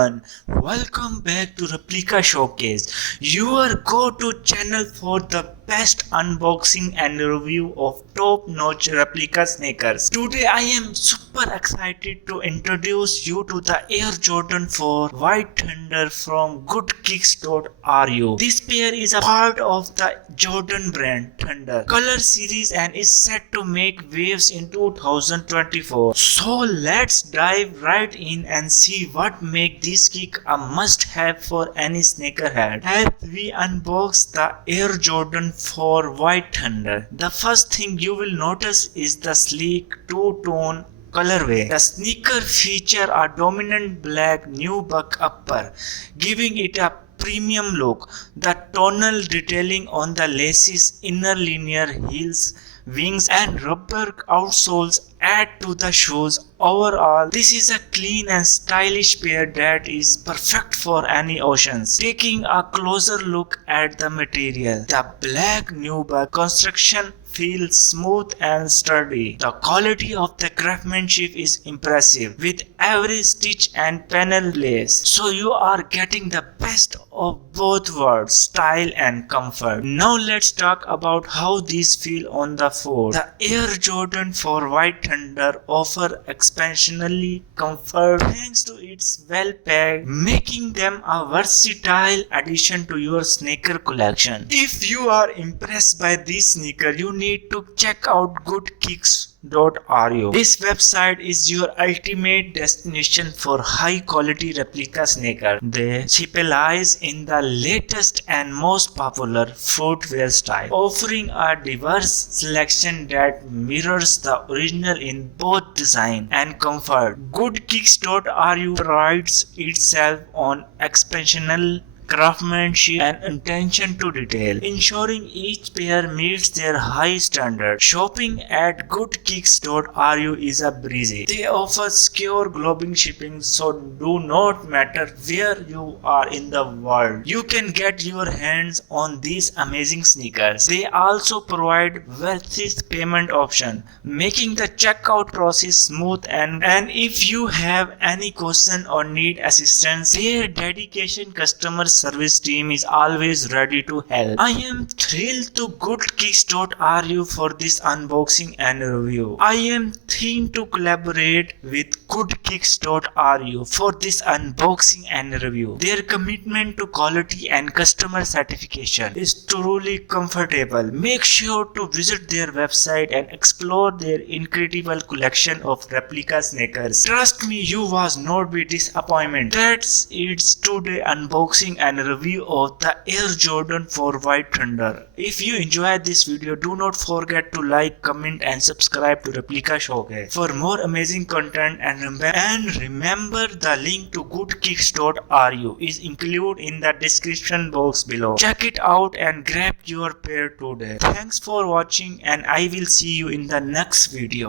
everyone, welcome back to Replica Showcase, your go-to channel for the best unboxing and review of top-notch replica sneakers. Today I am super excited to introduce you to the Air Jordan 4 White Thunder from goodkicks.ru. This pair is a part of the Jordan brand Thunder color series and is set to make waves in 2024. So let's dive right in and see what makes this kick a must-have for any sneakerhead. As we unbox the Air Jordan 4 White Thunder, the first thing you will notice is the sleek two-tone colorway. The sneaker feature a dominant black nubuck upper, giving it a premium look. The tonal detailing on the laces, inner linear heels, wings and rubber outsoles add to the shoes. Overall, this is a clean and stylish pair that is perfect for any occasions. Taking a closer look at the material, the black nubuck construction feels smooth and sturdy. The quality of the craftsmanship is impressive, with every stitch and panel lace. So you are getting the best of both worlds, style and comfort. Now let's talk about how these feel on the foot. The Air Jordan 4 White Thunder offer expansionally comfort thanks to its well-packed, making them a versatile addition to your sneaker collection. If you are impressed by this sneaker, you need to check out goodkicks.ru. This website is your ultimate destination for high quality replica sneakers. They specialize in the latest and most popular footwear style, offering a diverse selection that mirrors the original in both design and comfort. Goodkicks.ru prides itself on expansional craftsmanship and attention to detail, ensuring each pair meets their high standard. Shopping at goodkicks.ru is a breezy. They offer secure global shipping, so do not matter where you are in the world, you can get your hands on these amazing sneakers. They also provide versatile payment option, making the checkout process smooth and if you have any question or need assistance, their dedicated customer service team is always ready to help. I am thrilled to goodkicks.ru for this unboxing and review. I am thrilled to collaborate with goodkicks.ru for this unboxing and review. Their commitment to quality and customer satisfaction is truly comfortable. Make sure to visit their website and explore their incredible collection of replica sneakers. Trust me, you was not be disappointed. That's it's today unboxing and review of the Air Jordan 4 White Thunder. If you enjoyed this video, do not forget to like, comment and subscribe to Replica Showcase for more amazing content, and remember the link to goodkicks.ru is included in the description box below. Check it out and grab your pair today. Thanks for watching and I will see you in the next video.